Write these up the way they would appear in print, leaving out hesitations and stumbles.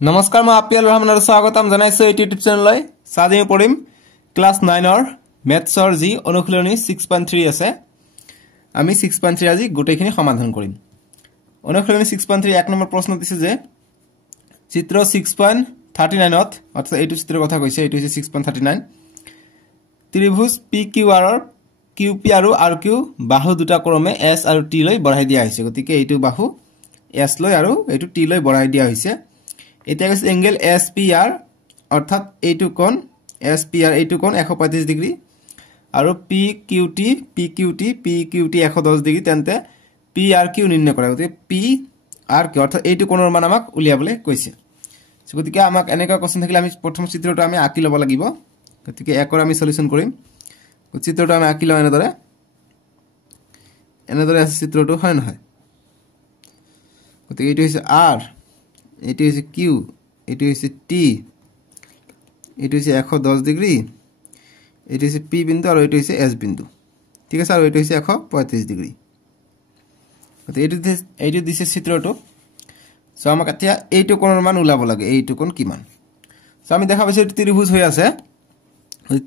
নমস্কাৰ মই আপিয়াল ৰহমান আৰু স্বাগতম জনাইছো এই ইউটিউব চেনেললৈ সাজি পঢ়িম ক্লাস 9 ৰ মেথছৰ যি অনুশীলনী 6.3 আছে আমি 6.3 আজি গোটেইখিনি সমাধান কৰিম অনুশীলনী 6.3 এক নম্বৰ প্ৰশ্ন দিছে যে চিত্ৰ 6.39 ত অৰ্থাৎ এইটো চিত্ৰৰ কথা কৈছে এইটো হৈছে 6.39 ত্ৰিভুজ PQR ৰ QP আৰু RQ বাহু দুটা ক্ৰমে S আৰু T লৈ বঢ়াই দিয়া হৈছে গতিকে এইটো বাহু S লৈ আৰু এইটো T লৈ বঢ়াই দিয়া হৈছে এটা আছে এঙ্গেল SPR অর্থাৎ এইটো কোণ SPR এইটো কোণ 135 ডিগ্ৰী আৰু PQT 110 ডিগ্ৰী তেন্তে PRQ নিৰ্ণয় কৰা গতিকে PRQ অৰ্থাৎ এইটো কোণৰ মান আমাক উলিয়াবলৈ কৈছে গতিকে আমাক এনেকা কোৱেশ্চন থাকিলে আমি প্ৰথম চিত্ৰটো আমি আঁকি ল'ব লাগিব গতিকে একৰ আমি সলিউশন কৰিম চিত্ৰটো আমি আঁকি লওঁ এনেদৰে আছে চিত্ৰটো হয় নহয় গতিকে এইটো হৈছে R এটি হইছে Q এটি হইছে T এটি হইছে 110 ডিগ্রি এটি হইছে P বিন্দু আর এটি হইছে S বিন্দু ঠিক আছে আর এটি হইছে 135 ডিগ্রি তো এইটো দিছে চিত্ৰটো সো আমাক এতিয়া এইটো কোণৰ মান উলাব লাগে এইটো কোণ কিমান সো আমি দেখা পাইছো ত্ৰিভুজ হৈ আছে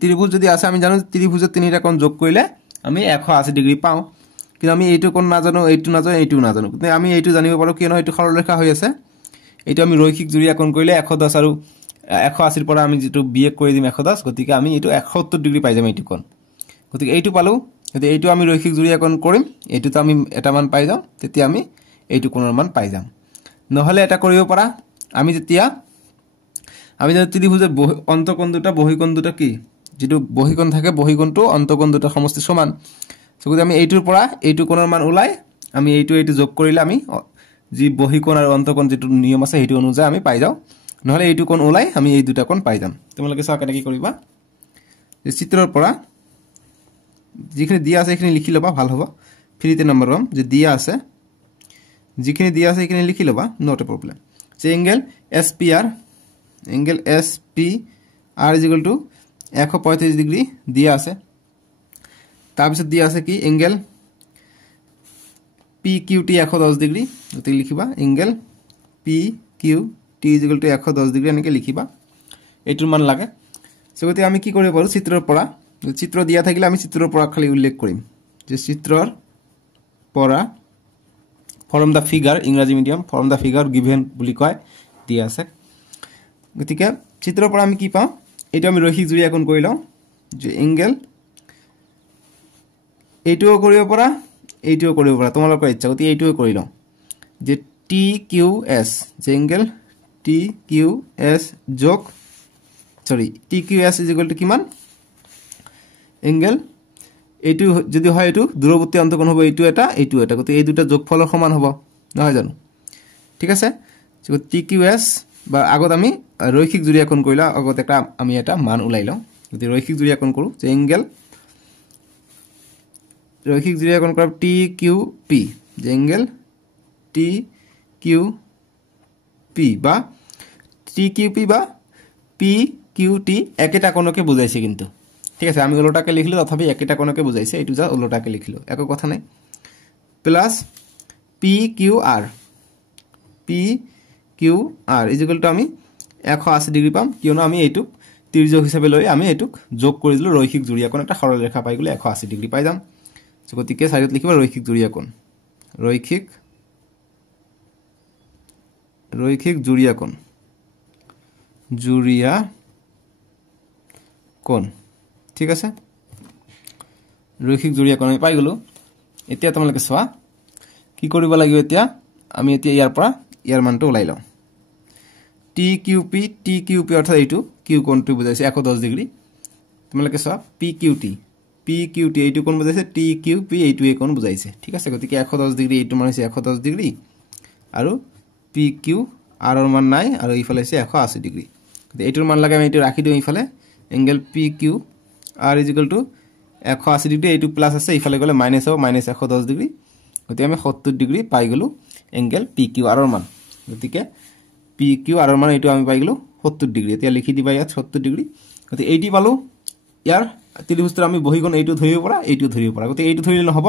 ত্ৰিভুজ যদি আছে আমি জানো ত্ৰিভুজৰ তিনিটা কোণ যোগ কৰিলে আমি 180 ডিগ্ৰী পাও কিন্তু আমি এইটো কোণ নাজানো এইটো নাজানো কিন্তু আমি এইটো জানিব পাৰো কিয়নো এইটো সৰলৰেখা হৈ আছে এইটো আমি ৰৈখিক জুৰিয়া কোণ কৰিলে 110 আৰু 180 ৰ পৰা আমি যেটো বিয়োগ কৰি দিম 110 গতিকে আমি এইটো 170 ডিগ্ৰী পাই যাম এইটো কোণ গতিকে এইটো পালো যদি এইটো আমি ৰৈখিক জুৰিয়া কোণ কৰিম এইটোতো আমি এটা মান পাই যাম তেতিয়া আমি এইটো কোণৰ মান পাই যাম নহলে এটা কৰিব পাৰা আমি যেতিয়া আমি যদি ত্ৰিভুজৰ অন্তঃকোণ দুটা বহিকোণ দুটা কি যেটো বহিকোণ থাকে বহিকোণটো অন্তঃকোণ দুটা সমষ্টি সমান যদি আমি এইটোৰ পৰা এইটো কোণৰ মান উলাই আমি এইটো যোগ কৰিলে আমি যি বহিকোণ আৰু অন্তঃকোণ যেটো নিয়ম আছে হেতু অনুযায়ী আমি পাই যাও নহলে এইটো কোণ উলাই আমি এই দুটা কোণ পাই যাম তোমালোকে চাও কেনে কি কৰিবা এই চিত্ৰৰ পৰা যিখিনি দিয়া আছে এইখিনি লিখি লবা ভাল হ'ব ফ্ৰীতে নম্বৰ পাম যে দিয়া আছে যিখিনি দিয়া আছে এইখিনি লিখি লবা নট এ প্ৰবলেম যে এঙ্গেল SPR 135 ডিগ্ৰী দিয়া আছে তাৰ পিছত দিয়া আছে কি এঙ্গেল PQT 110 ডিগ্ৰী গতি লিখিবা এঙ্গেল PQT 110 ডিগ্ৰী এনেকে লিখিবা এইটোৰ মান লাগে সগতি আমি কি কৰিব পাৰো চিত্ৰৰ পৰা চিত্ৰ দিয়া থাকিলে আমি চিত্ৰৰ পৰা খালি উল্লেখ কৰিম যে চিত্ৰৰ পৰা ফ্ৰম দা ফিগাৰ ইংৰাজী medium from da figure given বুলি কয় দিয়া আছে গতিকে চিত্ৰৰ পৰা আমি কি পাওঁ এইটো আমি ৰৈখিক জুৰিয়া কোণ কৰি লওঁ যে এঙ্গেল এইটোও কৰিব পৰা এইটোও কৰিব পৰা তোমালোকৰ ইচ্ছা গতি এইটোও কৰি লওঁ যে TQS যে এঙ্গেল TQS যোগ TQS কিমান এঙ্গেল এইটো যদি হয় এইটো দূৰৱৰ্তী অন্তঃকোণ হ'ব এইটো এটা গতি এই দুটা যোগফলৰ সমান হ'ব নহয় জানো ঠিক আছে সো TQS বা আগত আমি ৰৈখিক জুৰিয়া কোণ কৰিলা আগত আমি এটা মান উলাই লওঁ যদি ৰৈখিক জুৰিয়া কোণ কৰো যে এঙ্গেল ৰৈখিক জুৰিয়া কোণ কৰা TQP যে এঙ্গেল TQP বা PQT একেটা কোণকে বুজাইছে কিন্তু ঠিক আছে আমি উল্টাকে লিখিলো তথাপি একেটা কোণকে বুজাইছে এইটো যা উল্টাকে লিখিলো একো কথা নাই প্লাস PQR আমি 180 ডিগ্ৰী পাম কিয়নো আমি এইটো ত্ৰিজোক হিচাপে লৈ আমি এইটোক যোগ কৰি দিলো ৰৈখিক জুৰিয়া কোণ এটা সৰল ৰেখা পাই গলে 180 ডিগ্ৰী পাই যাম গতিকে সাইডত লিখিবা ৰৈখিক জুৰিয়া কোণ ঠিক আছে ৰৈখিক জুৰিয়া কোণ আমি পাই গলো এতিয়া তোমালোকে চোৱা কি কৰিব লাগিব এতিয়া আমি এতিয়া ইয়াৰ পৰা ইয়াৰ মানটো উলাই লওঁ TQP অৰ্থাৎ এইটো Q কোণটো বুজাইছে 110 ডিগ্ৰী তোমালোকে চোৱা PQT এইটো কোণ বুজাইছে TQP এইটো কোণ বুজাইছে ঠিক আছে গতিকে 110 ডিগ্ৰী এইটো মান হৈছে 110 ডিগ্ৰী আৰু PQR ৰ মান নাই আৰু ইফালে হৈছে 180 ডিগ্ৰী গতিকে এইটোৰ মান লাগে আমি এইটো ৰাখি দিও ইফালে এঙ্গেল PQR 180 ডিগ্ৰী এইটো প্লাস আছে ইফালে গলে মাইনাস হ'ব -110 ডিগ্ৰী গতিকে আমি 70 ডিগ্ৰী পাই গলো এঙ্গেল PQR ৰ মান গতিকে PQR ৰ মান এইটো আমি পাই গলো 70 ডিগ্ৰী এতিয়া লিখি দিবা ইয়াত 70 ডিগ্ৰী গতিকে 80 পালো ইয়াৰ ত্ৰিভুজৰ আমি বহিকোণ এইটো ধৰিব পৰা গতিকে এইটো ধৰিলে নহব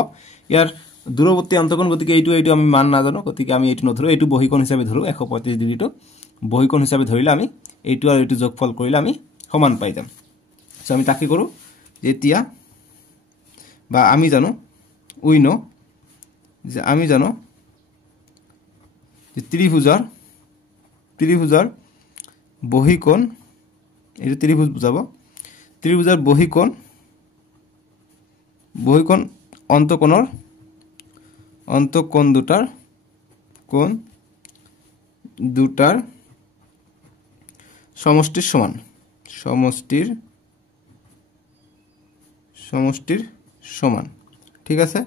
ইয়াৰ দূৰৱৰ্তী অন্তঃকোণ গতিকে এইটো আমি মান নাজানো গতিকে আমি এইটো নধৰো এইটো বহিকোণ হিচাপে ধৰো 135 ডিগ্ৰীটো বহিকোণ হিচাপে ধৰিলে আমি এইটো আৰু এইটো যোগফল কৰিলে আমি সমান পাই যাম সো আমি তাকে কৰো যে এতিয়া বা আমি জানো উই নো যে আমি জানো যে ত্ৰিভুজৰ বহিকোণ এই ত্ৰিভুজ বুজাব ত্ৰিভুজৰ বহিকোণ অন্তঃকোণ দুটাৰ সমষ্টিৰ সমান ঠিক আছে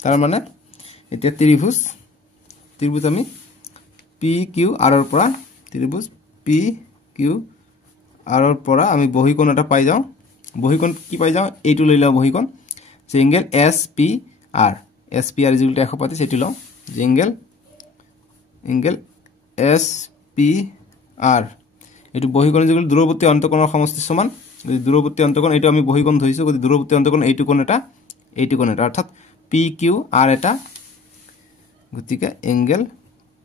তাৰ মানে এতিয়া ত্ৰিভুজ আমি পি কিউ আৰ ৰ পৰা ত্ৰিভুজ পি কিউ আৰ ৰ পৰা আমি বহিকোণ এটা পাই যাওঁ বহিকোণ কি পাই যাওঁ এইটো লৈ লওঁ বহিকোণ যে এংগেল এস পি আৰ ইকুৱেল টু 135 এইটো লওঁ যে এংগেল এস পি আৰ এইটো বহিকোণ ইকুৱেল দূৰৱৰ্তী অন্তঃকোণৰ সমষ্টিৰ সমান যদি দূৰৱৰ্তী অন্তঃকোণ এইটো আমি বহিকোণ ধৰিছো যদি দূৰৱৰ্তী অন্তঃকোণ এইটো কোণ এটা অৰ্থাৎ পি কিউ আৰ এটা গতিকে এংগেল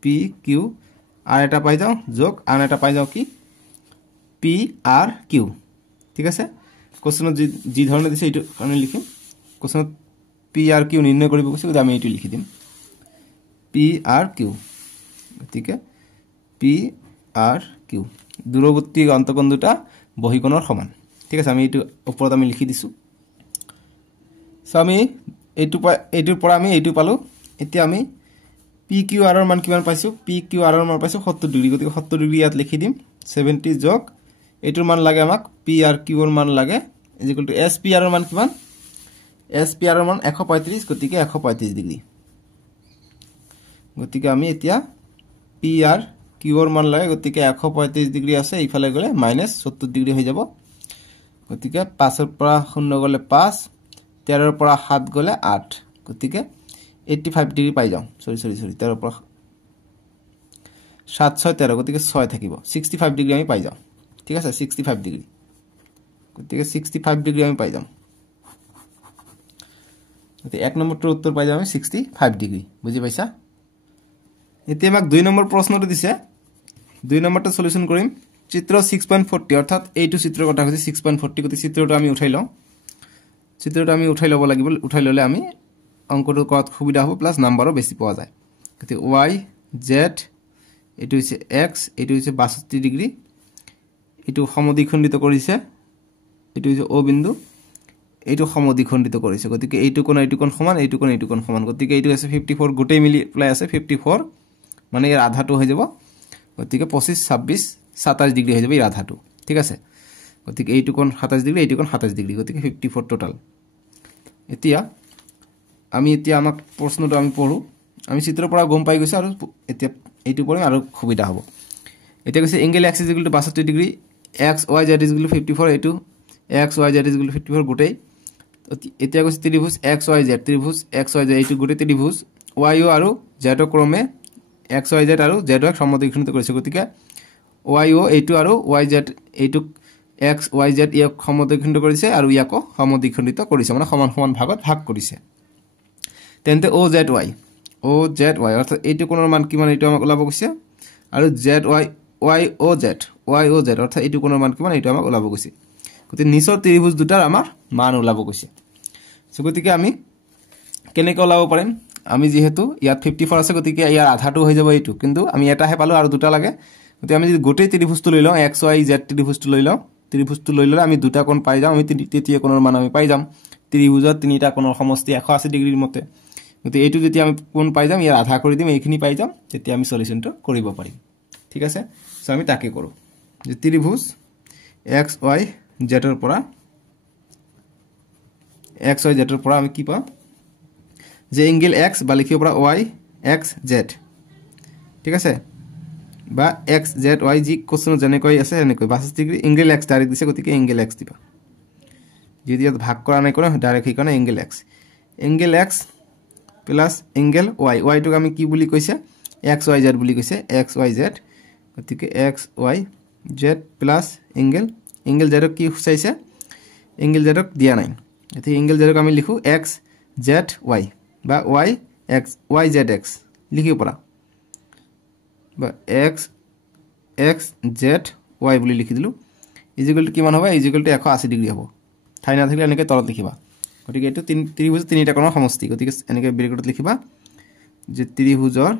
পি কিউ আৰ এটা পাই যাওঁ যোগ আন এটা পাই যাওঁ কি পি আৰ কিউ ঠিক আছে কোশ্চেনত যি ধৰণে দিছে এইটো কাৰণে লিখিম কোশ্চেনত পি আৰ কিউ নিৰ্ণয় কৰিব কৈছে গতিকে আমি এইটো লিখি দিম পি আৰ কিউ গতিকে পি আৰ কিউ দূৰৱৰ্তী অন্তঃকোণ দুটা বহিকোণৰ সমান ঠিক আছে আমি এইটো ওপৰত আমি লিখি দিছো সো আমি এইটোৰ পৰা আমি এইটো পালো এতিয়া আমি পি কিউ আৰ ৰ মান কিমান পাইছো পি কিউ আৰ ৰ মান পাইছো 70 ডিগ্ৰী গতিকে 70 ডিগ্ৰী ইয়াত লিখি দিম 70 যোগ এইটোৰ মান লাগে আমাক পি আৰ কিউ ৰ মান লাগে ইকুৱেল টু এস পি আৰ ৰ মান কিমান এস পি আৰ ৰ মান 135 গতিকে 135 ডিগ্ৰী গতিকে আমি এতিয়া পি আৰ কিউ ৰ মান লাগে গতিকে 135 ডিগ্ৰী আছে ইফালে গলে -70 ডিগ্ৰী হৈ যাব গতিকে 5 ৰ পৰা 0 গলে 5 13 ৰ পৰা 7 গলে 8 গতিকে 85 ডিগ্ৰী পাই যাওঁ সৰি 13 ৰ পৰা 7 6 13 গতিকে 6 থাকিব 65 ডিগ্ৰী আমি পাই যাওঁ ঠিক আছে 65 ডিগ্ৰী গতিকে 65 ডিগ্ৰী আমি পাই যাম গতিকে 1 নম্বৰটোৰ উত্তৰ পাই যাম 65 ডিগ্ৰী বুজি পাইছা এতিয়া আমাক 2 নম্বৰ প্ৰশ্নটো দিছে 2 নম্বৰটো সলিউশন কৰিম চিত্ৰ 6.40 অৰ্থাৎ এইটো চিত্ৰৰ কথা কৈছে 6.40 গতি চিত্ৰটো আমি উঠাই লওঁ ল'ব লাগিব উঠাই ললে আমি অংকটো কৰাত সুবিধা হ'ব প্লাস নাম্বাৰও বেছি পোৱা যায় গতি y z এটো হৈছে x এটো হৈছে 62 ডিগ্ৰী এটো সমদ্বিখণ্ডিত কৰিছে এটো হৈছে o বিন্দু এটো সমদ্বিখণ্ডিত কৰিছে গতিকে এইটো কোণ সমান এইটো কোণ সমান গতিকে এইটো আছে 54 গোটেই মিলি প্লাই আছে 54 মানে ইয়াৰ আধাটো হৈ যাব গতিকে 25 26 27 ডিগ্ৰী হৈ যাব ইয়াৰ আধাটো ঠিক আছে গতিকে এইটো কোণ 27 ডিগ্ৰী এইটো কোণ 27 ডিগ্ৰী গতিকে 54 টোটাল এতিয়া আমাক প্ৰশ্নটো আমি পঢ়ো আমি চিত্ৰৰ পৰা গম পাই গৈছো আৰু এতিয়া এইটো পঢ়িম আৰু সুবিধা হ'ব এতিয়া কৈছে angle x = 62 degree x y z = 54 এইটো x y z = 54 গোটেই এতিয়া কৈছে ত্ৰিভুজ x y z এইটো গোটেই ত্ৰিভুজ y o আৰু z ক্ৰমে x y z আৰু z ক সমদ্বিখণ্ডিত কৰিছে গতিকে y o এইটো আৰু y z এইটো x y z ইয়াক সমদ্বিখণ্ডিত কৰিছে আৰু ইয়াকো সমদ্বিখণ্ডিত কৰিছে মানে সমান সমান ভাগত ভাগ কৰিছে তেন্তে o z y অৰ্থাৎ এইটো কোণৰ মান কিমান এইটো আমাক ওলাব কৈছে আৰু z y o z অৰ্থাৎ এইটো কোণৰ মান কিমান এইটো আমাক ওলাব কৈছে গতিকে নিচৰ ত্ৰিভুজ দুটাৰ আমাৰ মান ওলাব কৈছে গতিকে আমি কেনেকৈ ওলাব পাৰিম আমি যেহেতু ইয়াত 54 আছে গতিকে ইয়াৰ আধাটো হৈ যাব এইটো কিন্তু আমি এটাহে পালো আৰু দুটা লাগে গতিকে আমি যদি গোটেই ত্ৰিভুজটো লৈ লওঁ x y z ত্ৰিভুজটো লৈ ললে আমি দুটা কোণ পাই যাম আমি তৃতীয় কোণৰ মান আমি পাই যাম ত্ৰিভুজৰ তিনিটা কোণৰ সমষ্টি 180 ডিগ্ৰীৰ মতে গতিকে এইটো যেতিয়া আমি কোণ পাই যাম ইয়াৰ আধা কৰি দিম এইখিনি পাই যাম তেতিয়া আমি সলিউশনটো কৰিব পাৰিম ঠিক আছে সো আমি তাকে কৰো যে ত্ৰিভুজ x y z ৰ পৰা আমি কি পাম যে এংগেল x বা লিখিব পৰা y x z ঠিক আছে বা x z y জি কোশ্চেনত যেনেকৈ আছে এনেকৈ 62 ডিগ্ৰী এংগেল x ডাইৰেক্ট দিছে গতিকে এংগেল x দিবা যদি ইয়াত ভাগ কৰা নাই কোন ডাইৰেক্ট হিকনে angle x plus angle y টোক আমি কি বুলি কৈছে x y z বুলি কৈছে x y z গতিকে x y z plus angle z ক কি চাইছে এংগেল z ক দিয়া নাই এতে এংগেল z ক আমি লিখো x z y বা y z x লিখিব পৰা বা x এক্স জেড ওয়াই বুলি লিখি দিলোঁ ইজিকুৱেল টু কিমান হ'ব ইজিকুৱেল টু 180 ডিগ্ৰী হ'ব ঠাই নাথাকিলে এনেকৈ তলত লিখিবা গতিকে এইটো ত্ৰিভুজ তিনিটা কোণৰ সমষ্টি গতিকে এনেকৈ ব্ৰেকেটত লিখিবা যে ত্ৰিভুজৰ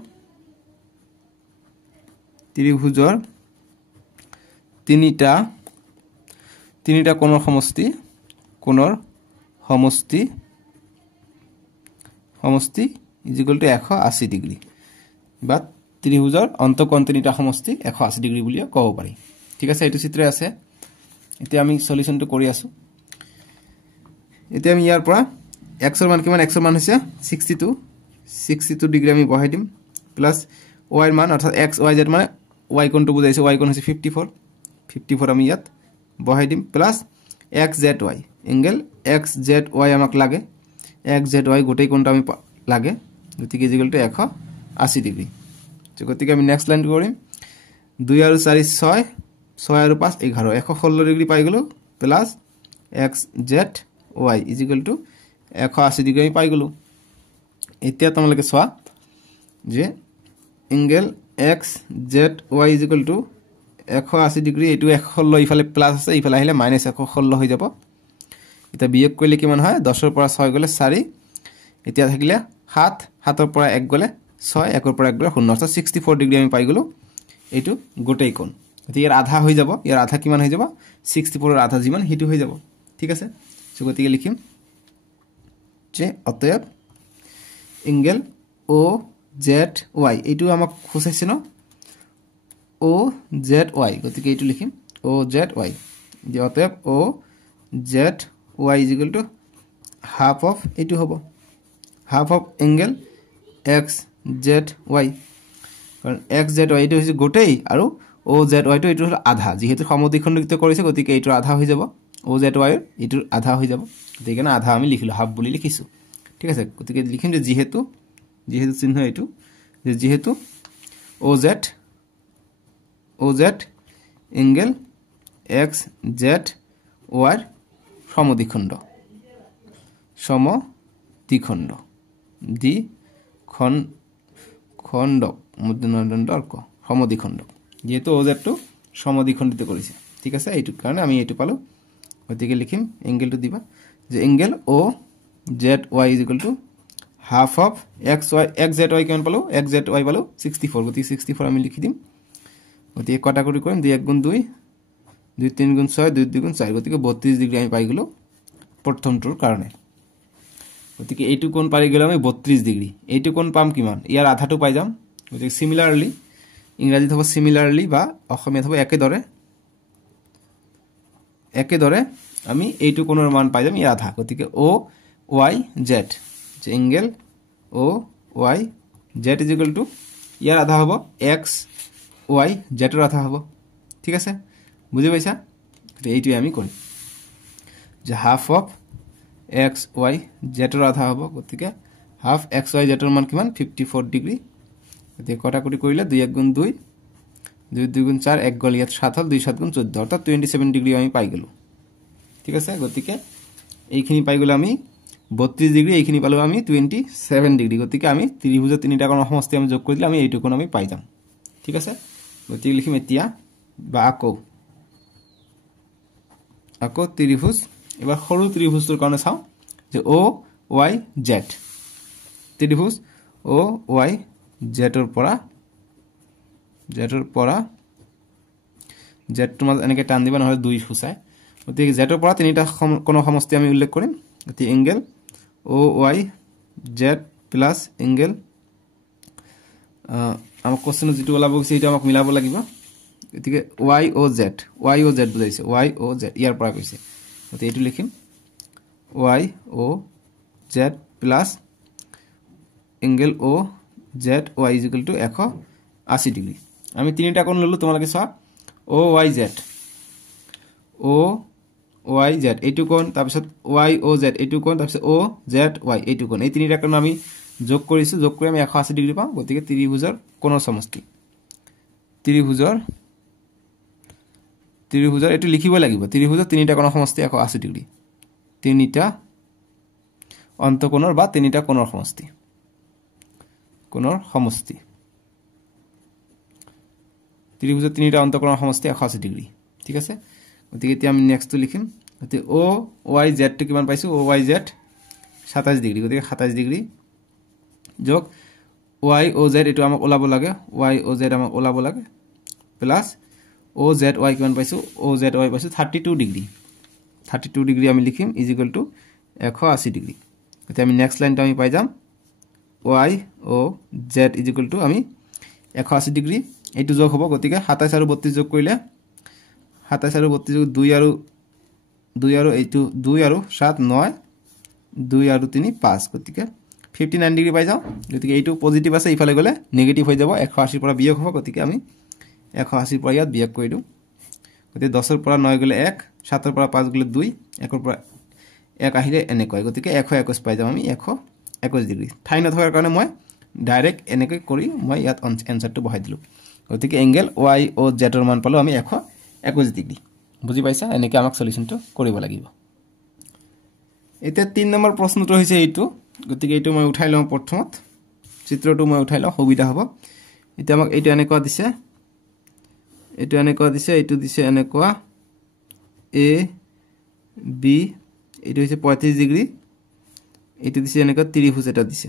তিনিটা কোণৰ সমষ্টি ইজিকুৱেল টু 180 ডিগ্ৰী বা ত্ৰিভুজৰ অন্তঃকোণ তিনিটা সমষ্টি 180 ডিগ্ৰী বুলি ক'ব পাৰি ঠিক আছে এইটো চিত্ৰ আছে এতিয়া আমি সলিউশনটো কৰি আছো এতিয়া আমি ইয়াৰ পৰা x ৰ মান কিমান x ৰ মান হৈছে 62 ডিগ্ৰী আমি বহাই দিম প্লাস y ৰ মান অৰ্থাৎ x y z মানে y কোণটো বুজাইছে y কোণ হৈছে 54 আমি ইয়াত বহাই দিম plus x z y angle x z y আমাক লাগে x z y গোটেই কোণটো আমি লাগে গতিকে ইকুৱেল টু 180 ডিগ্ৰী গতিকে আমি নেক্সট লাইন কৰিম 2 আৰু 4 6 আৰু 5 11 116 ডিগ্ৰী পাই গলো plus x z y equal to 180 degree আমি পাই গলো এতিয়া তোমালোকে চোৱা যে angle x z y equal to 180 degree এটো 116 ইফালে প্লাস আছে ইফালে আহিলে -116 হৈ যাব এটা বিয়োগ কৰিলে কিমান হয় 10 ৰ পৰা 6 গলে 4 এতিয়া থাকিলে 7 7 ৰ পৰা 1 গলে 6 1 ৰ পৰা 1 গলে 0 অৰ্থাৎ 64 ডিগ্ৰী আমি পাই গলো এটো গোটেই কোণ গতি ইয়াৰ আধা হৈ যাব ইয়াৰ আধা কিমান হৈ যাব 64 ৰ আধা যিমান হিটো হৈ যাব ঠিক আছে সো গতিকে লিখিম যে অতএব এঙ্গেল ও জেড ওয়াই এটো আমাক খুচাইছে ন ও জেড ওয়াই গতিকে এটো লিখিম ও জেড ওয়াই যে অতএব O Z Y equal to half of এটো হ'ব half of angle X Z Y কারণ এক্স জেড ওয়াই এটো হৈছে গোটেই আৰু ও জেড ওয়াই টো এটো আধা যেহেতু সমদ্বিখণ্ডিত কৰিছে গতিকে এটো আধা হৈ যাব ও জেড ওয়াই এটো আধা হৈ যাব গতিকে না আধা আমি লিখিলো হাফ বুলি লিখিছো ঠিক আছে গতিকে লিখিম যে যেহেতু চিহ্ন এটো যে যেহেতু O Z angle X Z Y সমদ্বিখণ্ড সমদ্বিখণ্ড যেহেতু ও জেড টো সমদ্বিখণ্ডিত কৰিছে ঠিক আছে এইটো কাৰণে আমি এইটো পালো গতিকে লিখিম এঙ্গেলটো দিবা যে angle O Z Y equal to half of X Z Y কিমান পালো এক্স জেড ওয়াই পালো 64 গতিকে 64 আমি লিখি দিম গতিকে কটাকটি কৰিম 2 1 গুণ 2 2 3 গুণ 6 2 2 গুণ 4 গতিকে 32 ডিগ্ৰী আমি পাই গলো প্ৰথমটোৰ কাৰণে গতিকে এইটো কোণ পাই গেল আমি 32 ডিগ্ৰী এইটো কোণ পাম কিমান ইয়াৰ আধাটো পাই যাম গতিকে সিমিলাৰলি ইংৰাজীত হ'ব সিমিলাৰলি বা অসমীয়াত হ'ব একেদৰে আমি এইটো কোণৰ মান পাই যাম ইয়াৰ আধা গতিকে ও ওয়াই জেড যে angle O Y Z equal to ইয়াৰ আধা হ'ব এক্স ওয়াই জেডৰ আধা হ'ব ঠিক আছে বুজি পাইছা এইটোৱে আমি কৰিম যে হাফ অফ এক্স ওয়াই জেডৰ আধা হ'ব গতিকে হাফ এক্স ওয়াই জেডৰ মান কিমান 54 ডিগ্ৰী গতিকে কটাকটি কৰিলে 2 1 গুণ 2 2 2 গুণ 4 1 গল ইয়াত 7 হল 2 7 গুণ 14 অৰ্থাৎ 27 ডিগ্ৰী আমি পাই গলো ঠিক আছে গতিকে এইখিনি পাই গলো আমি 32 ডিগ্ৰী এইখিনি পালো আমি 27 ডিগ্ৰী গতিকে আমি ত্ৰিভুজৰ তিনিটা কোণৰ সমষ্টি আমি যোগ কৰি দিলে আমি এইটো কোণ আমি পাই যাম ঠিক আছে গতিকে লিখিম এতিয়া বা আকৌ ত্ৰিভুজ এবাৰ সৰু ত্ৰিভুজৰ কাৰণে চাও যে ও ওয়াই জেড ত্ৰিভুজ ও ওয়াই জেডৰ পৰা জেড তোমাৰ এনেকে টান দিবা নহলে 2 ফুসাই গতিকে জেডৰ পৰা তিনিটা কোণ সমষ্টি আমি উল্লেখ কৰিম গতিকে angle O Y Z plus angle আমাক কোশ্চেন যেটো ওলাব গৈছে এটা আমাক মিলাব লাগিব গতিকে ওয়াই ও জেড বুজাইছে ওয়াই ও জেড ইয়াৰ পৰা কৈছে গতিকে এইটো লিখিম Y O Z plus angle O Z Y equal to 180 degree আমি তিনিটা কোণ ললো তোমালোকে চোৱা ও ওয়াই জেড এইটো কোণ তাৰপিছত ওয়াই ও জেড এইটো কোণ তাৰপিছত ও জেড ওয়াই এইটো কোণ এই তিনিটা কোণ আমি যোগ কৰিছো যোগ কৰি আমি 180 ডিগ্ৰী পাম গতিকে ত্ৰিভুজৰ কোণৰ সমষ্টি ত্ৰিভুজৰ এটো লিখিব লাগিব ত্ৰিভুজৰ তিনিটা কোণৰ সমষ্টি 180 ডিগ্ৰী তিনিটা অন্তঃকোণৰ বা তিনিটা কোণৰ সমষ্টি ত্ৰিভুজৰ তিনিটা অন্তকোণৰ সমষ্টি 180 ডিগ্ৰী ঠিক আছে গতিকে এতিয়া আমি নেক্সটটো লিখিম গতিকে ও ওয়াই জেড টো কিমান পাইছো ও ওয়াই জেড 27 ডিগ্ৰী গতিকে 27 ডিগ্ৰী যোগ ওয়াই ও জেড এটো আমাক ওলাব লাগে ওয়াই ও জেড আমাক ওলাব লাগে প্লাস ও জেড ওয়াই কিমান পাইছো ও জেড ওয়াই পাইছো 32 ডিগ্ৰী 32 ডিগ্ৰী আমি লিখিম ইজ ইকুয়াল টু 180 ডিগ্ৰী এতিয়া আমি নেক্সট লাইনটো আমি পাই যাম Y O Z is equal to আমি 180 ডিগ্ৰী এইটো যোগ হ'ব গতিকে 27 আৰু 32 যোগ কৰিলে 27 আৰু 32 যোগ 2 আৰু এইটো 2 আৰু 7 9 2 আৰু 3 5 গতিকে 59 ডিগ্ৰী পাই যাও গতিকে এইটো পজিটিভ আছে ইফালে গলে নেগেটিভ হৈ যাব 180 পৰা বিয়োগ হ'ব গতিকে আমি 180 পৰা ইয়াত বিয়োগ কৰি দিও গতিকে 10 ৰ পৰা 9 গলে 1 7 ৰ পৰা 5 গলে 2 1 ৰ পৰা 1 আহিলে এনেকৈ গতিকে 121 পাই যাম আমি 121 ডিগ্ৰী ঠাই নথকাৰ কাৰণে মই ডাইৰেক্ট এনেকৈ কৰি মই ইয়াত আনসাৰটো বহাই দিলো গতিকে এংগেল ওয়াই ও জেড ৰ মান পালো আমি 121 ডিগ্ৰী বুজি পাইছা এনেকৈ আমাক সলিউশনটো কৰিব লাগিব এতিয়া 3 নম্বৰ প্ৰশ্নটো হৈছে এইটো গতিকে এইটো মই উঠাই লম প্ৰথমত চিত্ৰটো মই উঠাই লম সুবিধা হ'ব এতিয়া আমাক এইটো এনেকুৱা দিছে এইটো দিছে এনেকুৱা এ বি এইটো হৈছে 35 ডিগ্ৰী এইটো দিছে এনেকুৱা ত্ৰিভুজ এটা দিছে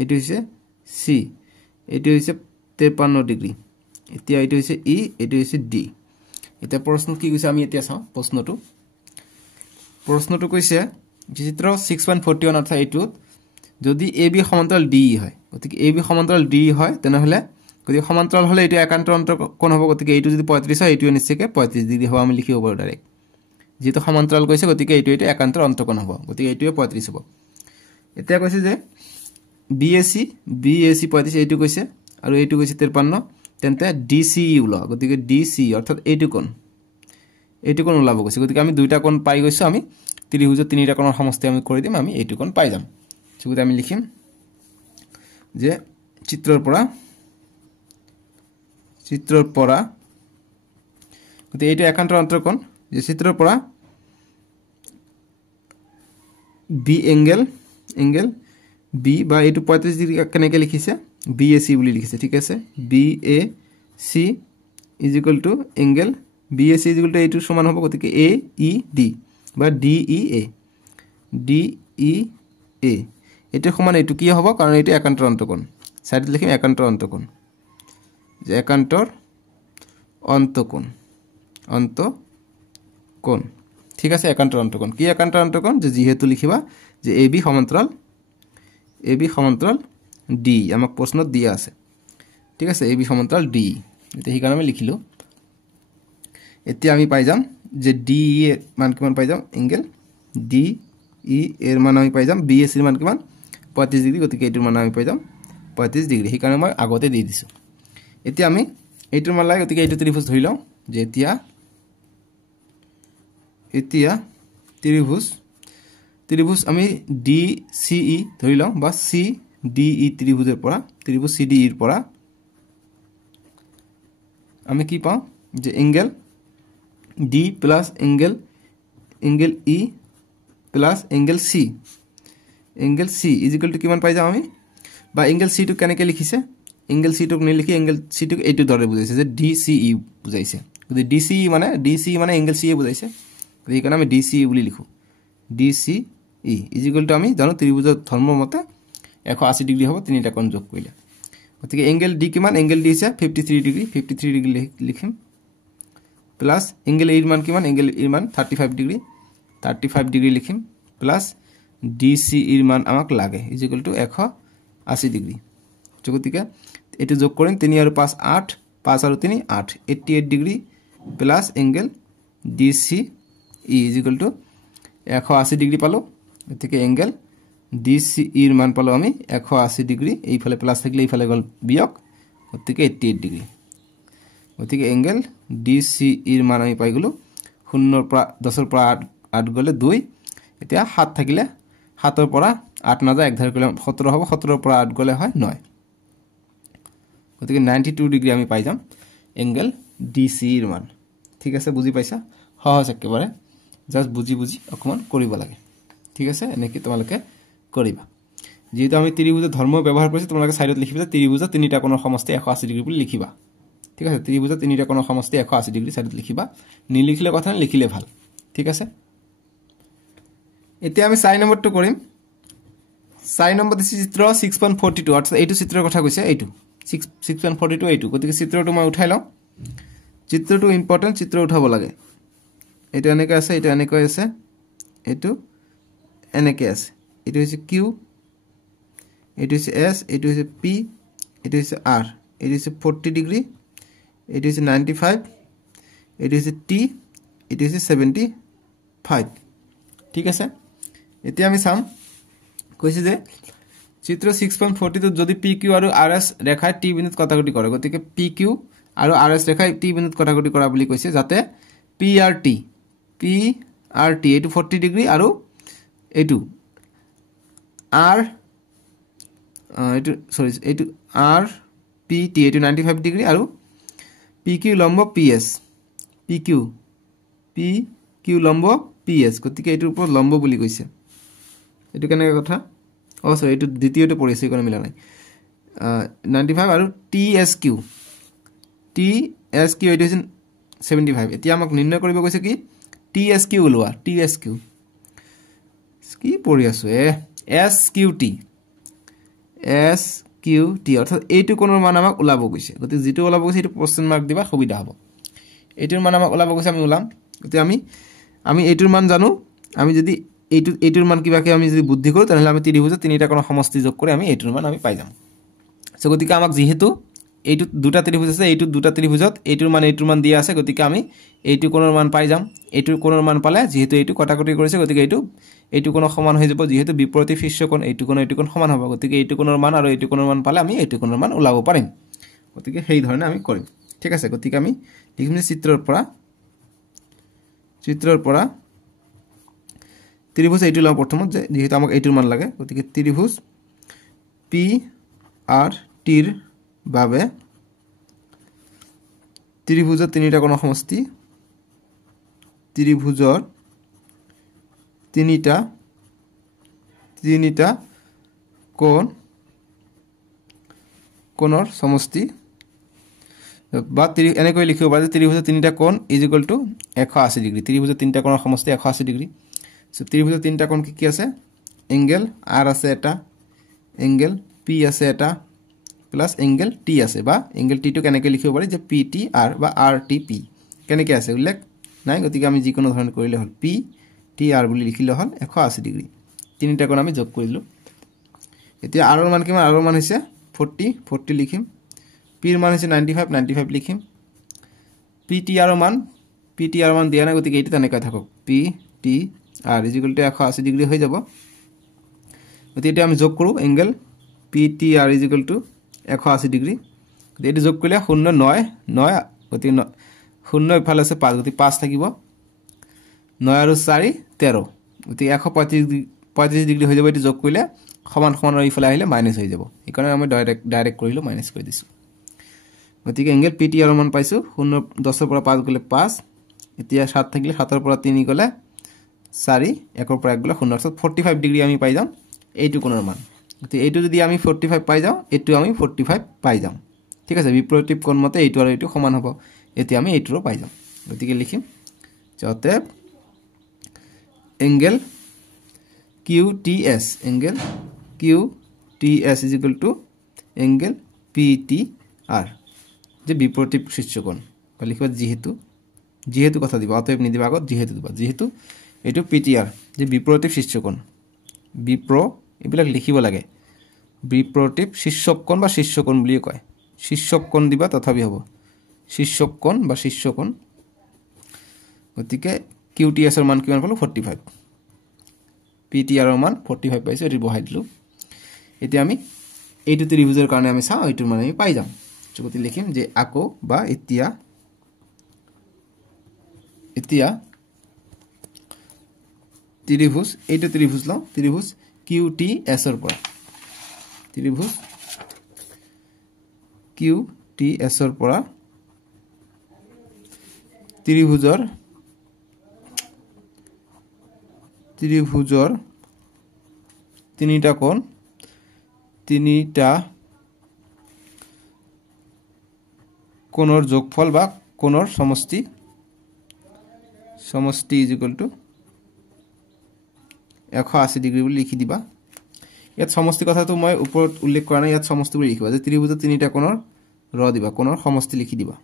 এইটো হৈছে সি এইটো হৈছে 53 ডিগ্ৰী এতিয়া এইটো হৈছে ই এইটো হৈছে ডি এটা প্ৰশ্ন কি কৈছে আমি এতিয়া চাও প্ৰশ্নটো কৈছে চিত্ৰ 6.41 অৰ্থাৎ এইটো যদি এবি সমান্তৰাল ডি হয় গতিকে এবি সমান্তৰাল ডি হয় তেনেহলে গতিকে সমান্তৰাল হলে এইটো একান্তৰ অন্তকোণ হ'ব গতিকে এইটো যদি 35 হয় এইটো নিশ্চয়কৈ 35 ডিগ্ৰী হ'ব আমি লিখিব পাৰো ডাইৰেক্ট যেটো সমান্তৰাল কৈছে গতিকে এইটো একান্তৰ অন্তকোণ হ'ব গতিকে এইটোৱে 35 হ'ব এতিয়া কৈছে যে বিএসি 35 এইটো কৈছে আৰু এইটো কৈছে 53 তেন্তে ডিসি ওলা গতিকে ডিসি অৰ্থাৎ এইটো কোণ ওলাব কৈছে গতিকে আমি দুইটা কোণ পাই গৈছো আমি ত্ৰিভুজৰ তিনিটা কোণৰ সমষ্টি আমি কৰি দিম আমি এইটো কোণ পাই যাম গতিকে আমি লিখিম যে চিত্ৰৰ পৰা গতিকে এইটো একান্তৰ অন্তকোণ যে চিত্ৰৰ পৰা বি এংগেল বি বা এইটো 35 ডিগ্ৰী কেনেকৈ লিখিছে বিএসি বুলি লিখিছে ঠিক আছে BAC is equal two angle BAC is equal two এইটো সমান হ'ব গতিকে এ ই ডি বা ডি ই এ এইটো সমান এইটো কি হ'ব কাৰণ এইটো একান্তৰ অন্তকোণ সাইডত লিখিম একান্তৰ অন্তকোণ যে একান্তৰ অন্তকোণ ঠিক আছে একান্তৰ অন্তকোণ কি একান্তৰ অন্তকোণ যে যেহেতু লিখিবা যে এবি সমান্তৰাল ডি আমাক প্ৰশ্নত দিয়া আছে ঠিক আছে এবি সমান্তৰাল ডি এটা হিকাৰণে আমি লিখিলো এতিয়া আমি পাই যাম যে ডি এ মান কিমান পাই যাম এংগেল ডি ই এৰ মান আমি পাই যাম বিএসি ৰ মান কিমান 35 ডিগ্ৰী গতিকে এইটোৰ মান আমি পাই যাম 35 ডিগ্ৰী হিকাৰণে মই আগতে দি দিছো এতিয়া আমি এইটোৰ মান লাগে গতিকে এইটো ত্ৰিভুজ ধৰি লওঁ যে এতিয়া ত্ৰিভুজ আমি ডি সি ই ধৰি লওঁ বা সি ডি ই ত্ৰিভুজৰ পৰা ত্ৰিভুজ সি ডি ইৰ পৰা আমি কি পাওঁ যে angle D plus angle E plus angle C is equal to কিমান পাই যাম আমি বা এংগেল সি টো কেনেকৈ লিখিছে এংগেল সি টোক নিলিখি এংগেল সি টোক এইটো দৰে বুজাইছে যে ডি সি ই বুজাইছে গতিকে ডি সি মানে এংগেল সি এ বুজাইছে গতিকে আমি ডি সি ই বুলি লিখো D C E is equal to আমি জানো ত্ৰিভুজৰ ধৰ্ম মতে 180 ডিগ্ৰী হ'ব তিনিটা কোণ যোগ কৰিলে গতিকে এংগেল ডি কিমান এংগেল ডি হৈছে 53 ডিগ্ৰী লিখিম প্লাস এংগেল এৰ মান কিমান এংগেল এৰ মান 35 ডিগ্ৰী লিখিম প্লাস ডিসি এৰ মান আমাক লাগে ইজ ইকুয়াল টু 180 ডিগ্ৰী গতিকে এটো যোগ কৰিম 3 আৰু 5 8 5 আৰু 3 8 88 degree plus angle DC is equal two 180 degree পালো গতিকে এংগেল ডিসি এৰ মান পালো আমি 180 ডিগ্ৰী এইফালে প্লাস থাকিলে এইফালে গল বিয়োগ গতিকে 88 ডিগ্ৰী গতিকে এংগেল ডিসি এৰ মান আমি পাই গলো 0 পৰা 10 ৰ পৰা 8 গলে 2 এতিয়া 7 থাকিলে 7 ৰ পৰা 8 না যায় এক ধাৰ কৰিলে 17 হ'ব 17 ৰ পৰা 8 গলে হয় 9 গতিকে 92 ডিগ্ৰী আমি পাই যাম এংগেল ডিসি এৰ মান ঠিক আছে বুজি পাইছা সহজ একেবাৰে জাস্ট বুজি অকমান কৰিব লাগে ঠিক আছে এনেকি তোমালোকে কৰিবা যেহেতু আমি ত্ৰিভুজৰ ধৰ্ম ব্যৱহাৰ কৰিছো তোমালোকে সাইডত লিখিবা ত্ৰিভুজৰ তিনিটা কোণৰ সমষ্টি 180 ডিগ্ৰী বুলি লিখিবা ঠিক আছে ত্ৰিভুজৰ তিনিটা কোণৰ সমষ্টি 180 ডিগ্ৰী সাইডত লিখিবা নিলিখিলে কথা নাই লিখিলে ভাল ঠিক আছে এতিয়া আমি 4 নম্বৰটো কৰিম 4 নম্বৰ দিছে চিত্ৰ 6.42 অৰ্থাৎ এইটো চিত্ৰৰ কথা কৈছে এইটো 6.42 এইটো গতিকে চিত্ৰটো মই উঠাই লওঁ চিত্ৰটো ইম্পৰ্টেন্ট চিত্ৰ উঠাব লাগে এইটো এনেকৈ আছে এইটো এনেকৈ আছে এইটো এনেকৈ আছে এইটো হৈছে কিউ এইটো হৈছে এস এইটো হৈছে পি এইটো হৈছে আর এইটো হৈছে 40 ডিগ্ৰী এইটো হৈছে 95 এইটো হৈছে টি এইটো হৈছে 75 ঠিক আছে এতিয়া আমি চাম কৈছে যে চিত্ৰ 6.42 যদি পি কিউ আৰু আৰ এস ৰেখাই টি বিন্দুত কটাকটি কৰে গতিকে পি কিউ আৰু আৰ এস ৰেখাই টি বিন্দুত কটাকটি কৰা বুলি কৈছে যাতে পি আৰ টি এইটো 40 ডিগ্ৰী আৰু এইটো আৰ এইটো সৰি এইটো আৰ পি টি এইটো 95 ডিগ্ৰী আৰু পি কিউ লম্ব পি এস পি কিউ লম্ব পি এস গতিকে এইটোৰ ওপৰত লম্ব বুলি কৈছে এইটো কেনেকৈ কথা সৰি এইটো দ্বিতীয়টো পৰিছে কোনো মিলা নাই 95 আৰু টি এস কিউ এইটো হৈছে 75 এতিয়া আমাক নিৰ্ণয় কৰিব কৈছে কি টি এস কিউ ওলোৱা টি এস কিউ কি পঢ়ি আছো এস কিউ টি অৰ্থাৎ এইটো কোণৰ মান আমাক ওলাব কৈছে গতিকে যেটো ওলাব কৈছে এইটো কোৱেশ্চন মাৰ্ক দিবা সুবিধা হ'ব এইটোৰ মান আমাক ওলাব কৈছে আমি ওলাম গতিকে আমি এইটোৰ মান জানো আমি যদি এইটোৰ মান কিবাকে আমি যদি বুদ্ধি কৰো তাহলে আমি ত্ৰিভুজৰ তিনিটা কোণৰ সমষ্টি যোগ কৰি আমি এইটোৰ মান আমি পাই যাম সো গতিকে আমাক যেহেতু এইটো দুটা ত্ৰিভুজ আছে এইটো দুটা ত্ৰিভুজত এইটোৰ মান দিয়া আছে গতিকে আমি এইটো কোণৰ মান পাই যাম এইটোৰ কোণৰ মান পালে যেহেতু এইটো কটাকটি কৰিছে গতিকে এইটো কোণ সমান হৈ যাব যেহেতু বিপৰীত শীৰ্ষ কোণ এইটো কোণ সমান হ'ব গতিকে এইটো কোণৰ মান আৰু এইটো কোণৰ মান পালে আমি এইটো কোণৰ মান ওলাব পাৰিম গতিকে সেই ধৰণে আমি কৰিম ঠিক আছে গতিকে আমি লিখিম যে চিত্ৰৰ পৰা ত্ৰিভুজ এইটো লওঁ প্ৰথমত যেহেতু আমাক এইটোৰ মান লাগে গতিকে ত্ৰিভুজ পি আৰ টিৰ বাবে ত্ৰিভুজৰ তিনিটা কোণৰ সমষ্টি ত্ৰিভুজৰ তিনিটা কোণৰ সমষ্টি বা এনেকৈ লিখিব পাৰে যে ত্ৰিভুজৰ তিনিটা কোণ ইকুয়াল টু 180 ডিগ্ৰী ত্ৰিভুজৰ তিনিটা কোণৰ সমষ্টি 180 ডিগ্ৰী সো ত্ৰিভুজৰ তিনিটা কোণ কি আছে এংগেল আর আছে এটা এংগেল পি আছে এটা প্লাস এংগেল টি আছে বা এংগেল টি টো কেনেকৈ লিখিব পাৰি যে পি টি আর বা আর টি পি কেনেকৈ আছে উল্লেখ নাই গতিকে আমি যি কোনো ধৰণে কৰিলে হল পি টি আৰ বুলি লিখিলে হল 180 ডিগ্ৰী তিনিটা কোণ আমি যোগ কৰিলো এতিয়া আৰ ৰ মান কিমান আৰ ৰ মান হৈছে 40 লিখিম পি ৰ মান হৈছে 95 লিখিম পি টি আৰ ৰ মান দিয়া নাই গতিকে এইটো তেনেকৈ থাকক P T R equal to 180 degree হৈ যাব গতিকে এটা আমি যোগ কৰো angle P T R equal to 180 degree এইটো যোগ কৰিলে 9 গতিকে 0 ইফালে আছে 5 গতিকে 5 থাকিব 9 আৰু 4 13 গতিকে 135 ডিগ্ৰী হৈ যাব এইটো যোগ কৰিলে সমান আৰু ইফালে আহিলে মাইনাস হৈ যাব এইকাৰণে আমি ডাইৰেক্ট কৰিলো মাইনাস কৰি দিছো গতিকে এংগেল পি টি আৰ মান পাইছো 0 10 ৰ পৰা 5 গলে 5 এতিয়া 7 থাকিলে 7 ৰ পৰা 3 গলে 4 1 ৰ পৰা 1 গলে 0 অৰ্থাৎ 45 ডিগ্ৰী আমি পাই যাম এইটো কোণৰ মান গতিকে এইটো যদি আমি 45 পাই যাও এইটো আমি 45 পাই যাম ঠিক আছে বিপৰীত কোণ মতে এইটো আৰু এইটো সমান হ'ব এতিয়া আমি এইটোৰো পাই যাম গতিকে লিখিম যাতে angle QTS is equal to angle PTR যে বিপৰীত শীৰ্ষকোণ লিখিবা যেহেতু কথা দিবা অতএব নিদিবা আগত যেহেতু দিবা যেহেতু এটো PTR যে বিপৰীত শীৰ্ষকোণ এইবিলাক লিখিব লাগে বিপৰীত শীৰ্ষকোণ বা শীৰ্ষকোণ বুলি কয় শীৰ্ষকোণ দিবা তথাপি হ'ব শীৰ্ষকোণ বা শীৰ্ষকোণ গতিকে QTS ৰ মান কিমান পালো 45 PTR ৰ মান 45 পাইছো এটি বহাই দিলো এতিয়া আমি এইটো ত্ৰিভুজৰ কাৰণে আমি চাও এইটোৰ মান আমি পাই যাম গতিকে লিখিম যে আকো বা এতিয়া ত্ৰিভুজ এইটো ত্ৰিভুজ লওঁ ত্ৰিভুজ QTS ৰ পৰা ত্ৰিভুজ QTS ৰ পৰা ত্ৰিভুজৰ তিনিটা কোণৰ যোগফল বা কোণৰ সমষ্টি ইজ ইকুয়াল টু 180 ডিগ্ৰী বুলি লিখি দিবা ইয়াত সমষ্টি কথাটো মই ওপৰত উল্লেখ কৰা নাই ইয়াত সমষ্টি বুলি লিখিবা যে ত্ৰিভুজৰ তিনিটা কোণৰ ৰ দিবা কোণৰ সমষ্টি লিখি দিবা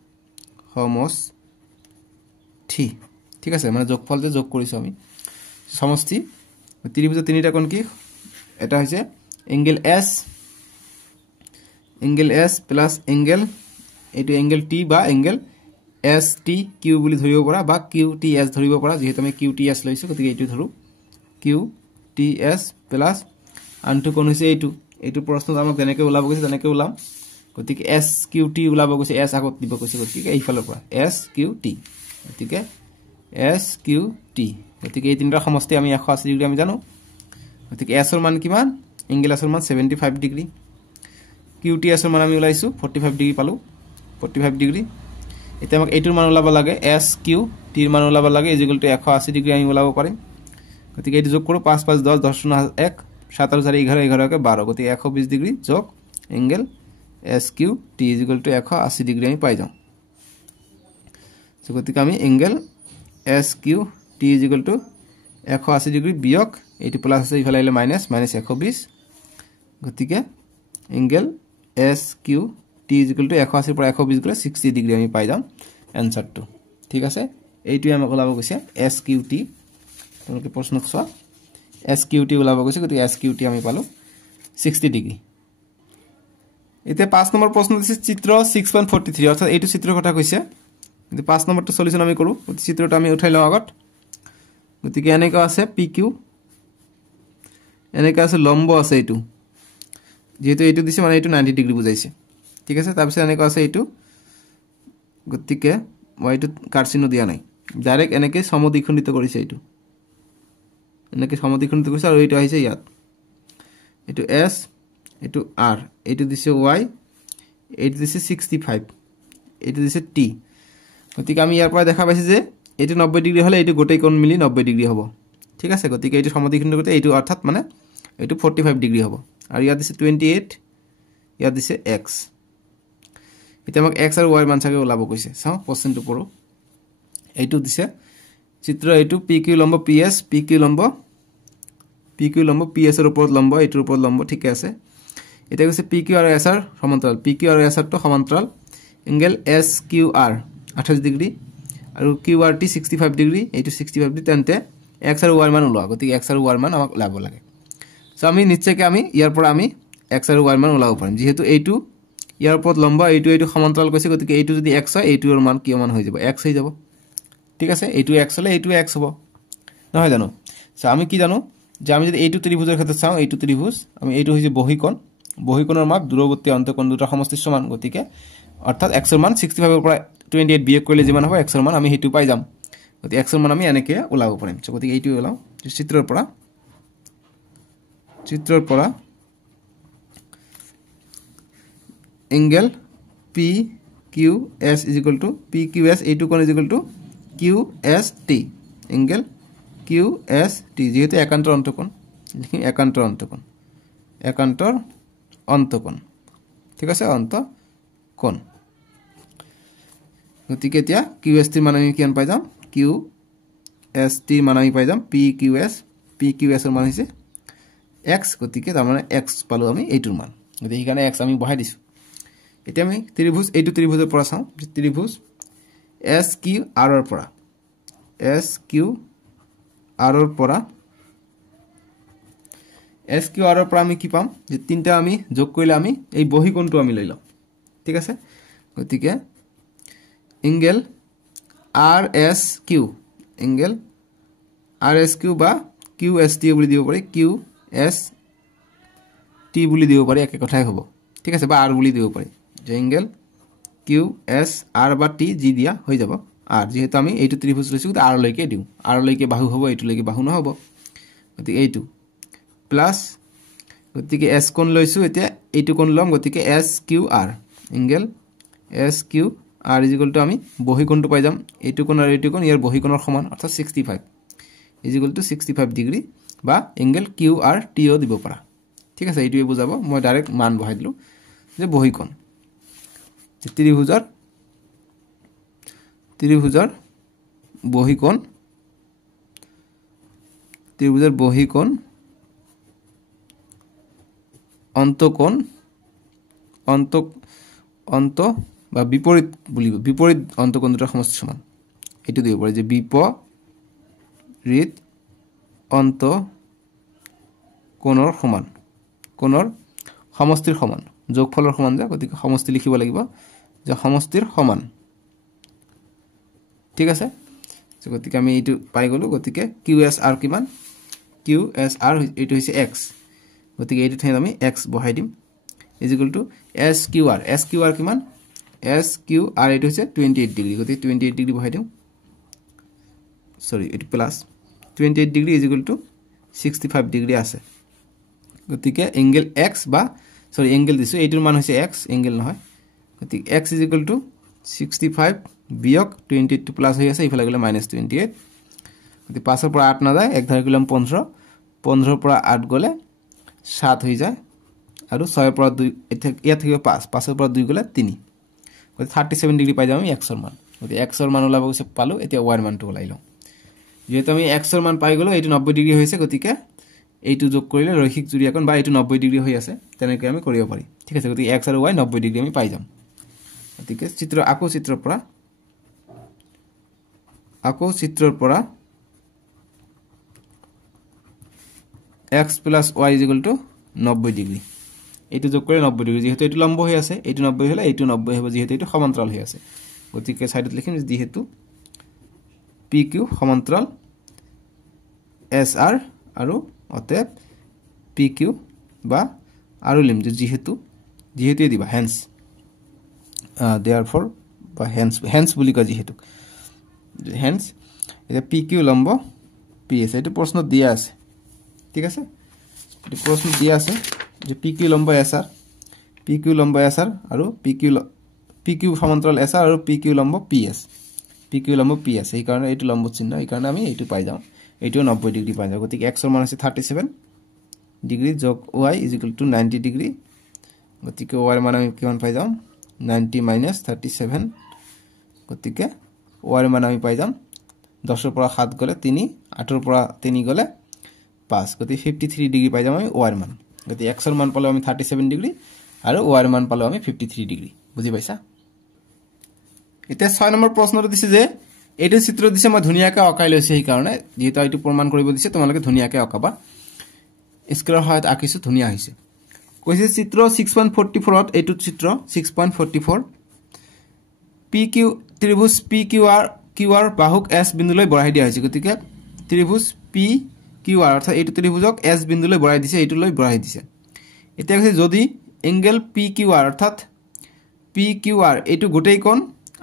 সমষ্টি ঠিক আছে মানে যোগফল যে যোগ কৰিছো আমি সমষ্টি ত্ৰিভুজৰ তিনিটা কোণ কি এটা হৈছে এংগেল S প্লাস এংগেল এটো এংগেল T বা এংগেল STQ বুলি ধৰিব পৰা বা QTS ধৰিব পৰা যেহেতু আমি QTS লৈছো গতিকে এইটো ধৰু QTS প্লাস আনটো কোণ হৈছে এইটো প্ৰশ্নত আমাক যেনেকৈ ওলাব গৈছে তেনেকৈ ওলাম গতিকে SQT ওলাব গৈছে S আগত দিব কৈছে গতিকে এই ফালৰ পৰা SQT গতিকে SQT গতিকে এই তিনিটা সমষ্টি আমি 180 ডিগ্ৰী আমি জানো গতিকে S ৰ মান কিমান এংগেল S ৰ মান 75 ডিগ্ৰী QTS ৰ মান আমি ওলাইছো 45 ডিগ্ৰী পালো 45 ডিগ্ৰী এতিয়া আমাক এইটোৰ মান ওলাব লাগে SQT ৰ মান ওলাব লাগে ইজ ইকুয়াল টু 180 ডিগ্ৰী আমি ওলাব পাৰিম গতিকে এইটো যোগ কৰো 5 5 10 10 1 17 4 11 11 কে 12 গতিকে 120 ডিগ্ৰী যোগ angle SQT is equal two 180 degree আমি পাই যাম সো গতিকে আমি angle SQT is equal two 180 degree বিয়োগ এইটো প্লাস আছে ইফালে আইলে মাইনাস 120 গতিকে angle SQT is equal two 180 পৰা 120 গলে 60 ডিগ্ৰী আমি পাই যাম আনসাৰটো ঠিক আছে এইটোই আমাক ওলাব গৈছে SQT তোমালোকে প্ৰশ্নত চোৱা SQT ওলাব গৈছে গতিকে SQT আমি পালো 60 ডিগ্ৰী এতিয়া 5 নম্বৰ প্ৰশ্ন দিছে চিত্ৰ 6.43 অৰ্থাৎ এইটো চিত্ৰৰ কথা কৈছে কিন্তু 5 নম্বৰটো সলিউশন আমি কৰো চিত্ৰটো আমি উঠাই লও আগত গতিকে এনেকা আছে PQ এনেকা আছে লম্ব আছে এইটো যেহেতু এইটো দিছে মানে এইটো 90 ডিগ্ৰী বুজাইছে ঠিক আছে তাৰপিছত এনেকা আছে এইটো গতিকে মই এইটো কাৰ্চিনো দিয়া নাই ডাইৰেক্ট এনেকে সমদ্বিখণ্ডিত কৰিছে এইটো এনেকে সমদ্বিখণ্ডিত কৰিছে আৰু এইটো আহিছে ইয়াত এইটো S এইটো R এইটো দিছে Y এইটো দিছে 65 এইটো দিছে T গতিকে আমি ইয়াৰ পৰা দেখা পাইছে যে এইটো 90 ডিগ্ৰী হলে এইটো গোটেই কোণ মিলি 90 ডিগ্ৰী হ'ব ঠিক আছে গতিকে এইটো সমদ্বিখণ্ডিত কৰিতে এইটো অৰ্থাৎ মানে এইটো 45 ডিগ্ৰী হ'ব আৰু ইয়াত দিছে 28 ইয়াত দিছে X এটা আমাক X আৰু Y মান চাগে ওলাব কৈছে চাও কোৱেশ্চনটো পঢ়ো এইটো দিছে চিত্ৰ এইটো PQ লম্ব PS PQ লম্ব PS এর উপর লম্ব এটার উপর লম্ব ঠিক আছে এটা হচ্ছে PQ আর SR সমান্তরাল PQ আর SR তো সমান্তরাল এঙ্গেল SQR 28 ডিগ্রি আর QRT 65 ডিগ্রি এইটো 65 ডিগ্রি তেন্তে X আর Y মান ওলাব গতিকে X আর Y মান আমাক লাভ লাগে সো আমি নিশ্চয়কৈ আমি ইয়াৰ পৰা আমি X আৰ Y মান ওলাব পাৰিম যেহেতু এইটো ইয়াৰ উপৰ লম্ব এইটো সমান্তৰাল কৈছে গতিকে এইটো যদি X হয় এইটোৰ মান কি মান হৈ যাব X হৈ যাব ঠিক আছে এইটো X হলে এইটো X হ'ব নহয় জানো সো আমি কি জানো যে আমি যদি এইটো ত্রিভুজের ক্ষেত্রে চাও এইটো ত্রিভুজ আমি এইটো হইছে বহিকোণৰ মাপ দূৰৱৰ্তী অন্তকোণ দুটা সমষ্টিৰ সমান গতিকে অৰ্থাৎ x এৰ মান 65 এৰ পৰা 28 বিয়োগ কৰিলে যিমান হ'ব x এর মান আমি হেতু পাই যাম গতিকে x এর মান আমি এনেকে ওলাব পাৰিম সো গতিকে এইটো ওলাও চিত্ৰৰ পৰা angle PQS is equal to PQS এইটো কোণ is equal to QST angle QST যেহেতু একান্তৰ অন্তকোণ লিখিম একান্তৰ অন্তকোণ ঠিক আছে অন্তকোণ গতিকে এতিয়া QST মান আমি কিমান পাই যাম QST মান আমি পাই যাম PQS এর মান হৈছে x গতিকে তাৰ মানে x পালো আমি এইটোৰ মান গতিকে এখানে x আমি বহাই দিছো এতিয়া আমি ত্ৰিভুজ এইটো ত্ৰিভুজৰ পৰা চাও ত্ৰিভুজ SQR ৰ পৰা SQR ৰ পৰা SQR ৰ পৰা আমি কি পাম যে তিনটা আমি যোগ কৰিলে আমি এই বহিকোণটো আমি লৈ লম ঠিক আছে গতিকে এঙ্গেল RSQ বা QST বুলি দিব পাৰি QST বুলি দিব পাৰি একে কথাই হ'ব ঠিক আছে বা R বুলি দিব পাৰি যে এঙ্গেল QSR বা T জি দিয়া হৈ যাব আর যেহেতু আমি এইটো ত্রিভুজ লৈছো আর লৈকে দিউ আর লৈকে বাহু হ'ব এইটো লৈকে বাহু নহব গতিকে এইটো প্লাস গতিকে S কোণ লৈছো এতিয়া এইটো কোণ লম গতিকে SQR angle SQR is equal to আমি বহিকোণটো পাই যাম এইটো কোণ আৰু এইটো কোণ ইয়াৰ বহিকোণৰ সমান অৰ্থাৎ 65 ইজ ইকুয়াল টু 65 ডিগ্ৰী বা এঙ্গেল QRT ও দিব পাৰা ঠিক আছে এইটোৱে বুজাব মই ডাইৰেক্ট মান বহাই দিলো যে বহিকোণ ত্ৰিভুজৰ ত্ৰিভুজৰ বহিকোণ অন্তকোণ অন্ত বা বিপৰীত বুলিব বিপৰীত অন্তকোণ দুটাৰ সমষ্টি সমান এটো দিব পাৰি যে বিপৰীত অন্তকোণৰ সমান কোণৰ সমষ্টিৰ সমান যোগফলৰ সমান যে গতিকে সমষ্টি লিখিব লাগিব যে সমষ্টিৰ সমান ঠিক আছে গতিকে আমি এটো পাই গলো গতিকে QSR কিমান QSR এটো হৈছে x গতিকে এটো ঠাইত আমি x বহাই দিম SQR কিমান SQR এটো হৈছে 28 ডিগ্ৰী গতিকে 28 ডিগ্ৰী বহাই দিম সৰি এটো প্লাস 28 ডিগ্ৰী 65 ডিগ্ৰী আছে গতিকে এংগেল x বা সৰি এংগেল দিছো এটোৰ মান হৈছে x এংগেল নহয় গতিকে x 65 বিয়োগ 28 টু প্লাস হৈ আছে ইফালে গলে -28 গতি 5 ৰ পৰা 8 না যায় এক ধাৰ গলম 15 15 ৰ পৰা 8 গলে 7 হৈ যায় আৰু 6 ৰ পৰা 2 ইয়া থাকিব 5 5 ৰ পৰা 2 গলে 3 গতি 37 ডিগ্ৰী পাই যাম আমি x ৰ মান গতি x ৰ মান ওলাব গৈছে পালো এতিয়া y ৰ মানটো ওলাই লওঁ যেহেতু আমি x ৰ মান পাই গলো এটো 90 ডিগ্ৰী হৈছে গতিকে এইটো যোগ কৰিলে ৰৈখিক জুৰিয়াকোণ বা এইটো 90 ডিগ্ৰী হৈ আছে তেনেকৈ আমি কৰিব পাৰি ঠিক আছে গতিকে x আৰু y 90 ডিগ্ৰী আমি পাই যাম গতিকে চিত্ৰৰ পৰা x plus y is equal to 90 degree এইটো যোগ কৰি 90 ডিগ্ৰী যেহেতু এইটো লম্ব হৈ আছে এইটো 90 হলে এইটো 90 হ'ব যেহেতু এইটো সমান্তৰাল হৈ আছে গতিকে সাইডত লিখিম যেহেতু PQ সমান্তৰাল SR আৰু অতএব PQ বা আৰু লিম যেহেতু দিবা হেন্স therefore বা হেন্স বুলি কয় যেহেতু হেন্স এটা PQ লম্ব PS এটা প্ৰশ্ন দিয়া আছে ঠিক আছে এটা প্ৰশ্ন দিয়া আছে যে PQ লম্ব SR আৰু PQ সমান্তৰাল SR আৰু PQ লম্ব PS এই কাৰণে এইটো লম্ব চিহ্ন এই কাৰণে আমি এইটো পাই যাম এইটো 90 ডিগ্ৰী পাই যাম গতিকে x ৰ মান আছে 37 ডিগ্ৰী যোগ y 90 ডিগ্ৰী গতিকে y ৰ মান আমি কিমান পাই যাম 90 - 37 গতিকে y ৰ মান আমি পাই যাম 10 ৰ পৰা 7 গলে 3 8 ৰ পৰা 3 গলে 5 গতি 53 ডিগ্ৰী পাই যাম আমি y ৰ মান গতি x ৰ মান পালো আমি 37 ডিগ্ৰী আৰু y ৰ মান পালো আমি 53 ডিগ্ৰী বুজি পাইছা এটা 6 নম্বৰ প্ৰশ্নটো দিছে যে এইটো চিত্ৰ দিছে মই ধুনিয়াকৈ অকাই লৈছে এই কাৰণে যেটা এইটো প্ৰমাণ কৰিব দিছে তোমালোকে ধুনিয়াকৈ অকাবা স্কেলৰ সহায়ত আকিছো ধুনিয়া হৈছে কৈছে চিত্ৰ 6.44 ত এইটো চিত্ৰ 6.44 PQ ত্ৰিভুজ PQR বাহুক S বিন্দুলৈ বঢ়াই দিয়া হৈছে গতিকে ত্ৰিভুজ PQR অৰ্থাৎ এইটো ত্ৰিভুজক S বিন্দুলৈ বঢ়াই দিছে এইটোলৈ বঢ়াই দিছে এতিয়া কৈছে যদি এংগেল PQR অৰ্থাৎ PQR এইটো গোটেই কোণ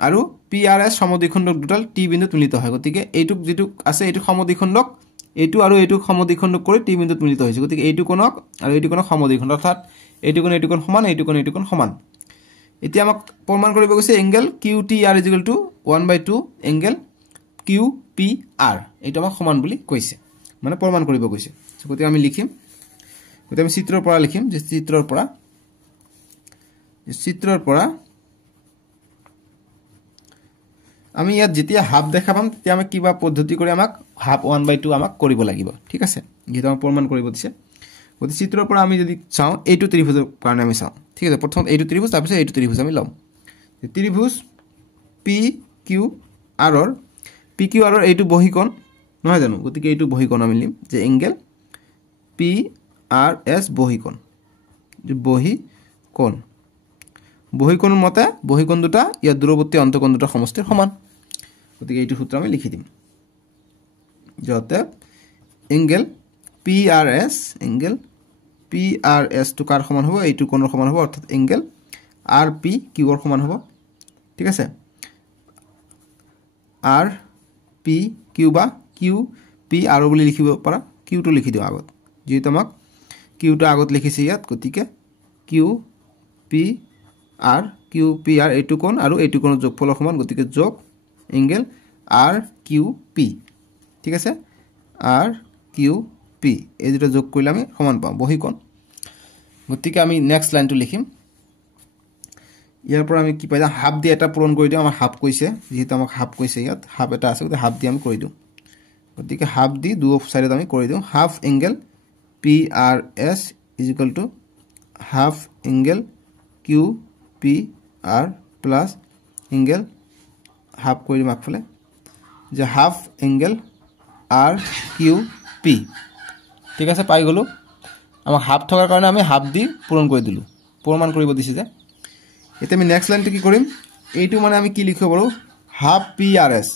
আৰু PRS সমদ্বিখণ্ডক দুটাল T বিন্দুত মিলিত হয় গতিকে এইটো যেটো আছে এইটো সমদ্বিখণ্ডক এইটো আৰু এইটো সমদ্বিখণ্ডক কৰি T বিন্দুত মিলিত হৈছে গতিকে এইটো কোণক আৰু এইটো কোণক সমদ্বিখণ্ড অৰ্থাৎ এইটো কোণ সমান এইটো কোণ সমান এতিয়া আমাক প্ৰমাণ কৰিব গৈছে এংগেল QTR = 1/2 এংগেল QPR এইটো আমাক সমান বুলি কৈছে মানে প্ৰমাণ কৰিব গৈছে গতিকে আমি লিখিম গতিকে আমি চিত্ৰৰ পৰা লিখিম যে চিত্ৰৰ পৰা আমি ইয়াত যেতিয়া হাফ দেখা পাম তেতিয়া আমি কিবা পদ্ধতি কৰি আমাক হাফ 1/2 আমাক কৰিব লাগিব ঠিক আছে যেটা আমি প্ৰমাণ কৰিব দিছে গতি চিত্ৰৰ পৰা আমি যদি চাও এইটো ত্ৰিভুজৰ কাৰণে আমি চাও ঠিক আছে প্ৰথম এইটো ত্ৰিভুজ তাৰ পিছত এইটো ত্ৰিভুজ আমি লম ত্ৰিভুজ PQR ৰ এইটো বহিকোণ নহয় জানো গতিকে এইটো বহিকোণ আমি লিম যে এংগেল PRS বহিকোণ যে বহিকোণৰ মতে বহিকোণ দুটা ইয়াৰ দূৰৱৰ্তী অন্তকোণ দুটা সমষ্টিৰ সমান গতিকে এইটো সূত্ৰ আমি লিখি দিম যতে এংগেল PRS টু কাৰ সমান হ'ব এইটো কোণৰ সমান হ'ব অৰ্থাৎ এংগেল RPQ ৰ সমান হ'ব ঠিক আছে RPQ বা QPR বুলি লিখিব পাৰা Q টো লিখি দিও আগত যেহেতু আমাক Q টো আগত লিখিছে ইয়াত গতিকে QPR এইটো কোণ আৰু এইটো কোণৰ যোগফলৰ সমান গতিকে যোগ এংগেল RQP ঠিক আছে RQP এই দুটা যোগ কৰিলে আমি সমান পাম বহিকোণ গতিকে আমি নেক্সট লাইনটো লিখিম ইয়াৰ পৰা আমি কি পাই যাম হাফ দি এটা পূৰণ কৰি দিওঁ আমাৰ হাফ কৈছে যেহেতু আমাক হাফ কৈছে ইয়াত হাফ এটা আছে গতিকে হাফ দি আমি কৰি দিওঁ গতিকে হাফ দি দুও সাইডত আমি কৰি দিওঁ half angle PRS is equal to half angle QPR plus angle half কৰি দিম আগফালে যে হাফ এংগেল RQP ঠিক আছে পাই গলো আমাক হাফ থকাৰ কাৰণে আমি হাফ দি পূৰণ কৰি দিলো প্ৰমাণ কৰিব দিছে যে এতিয়া আমি নেক্সট লাইনটো কি কৰিম এইটো মানে আমি কি লিখিব পাৰো হাফ PRS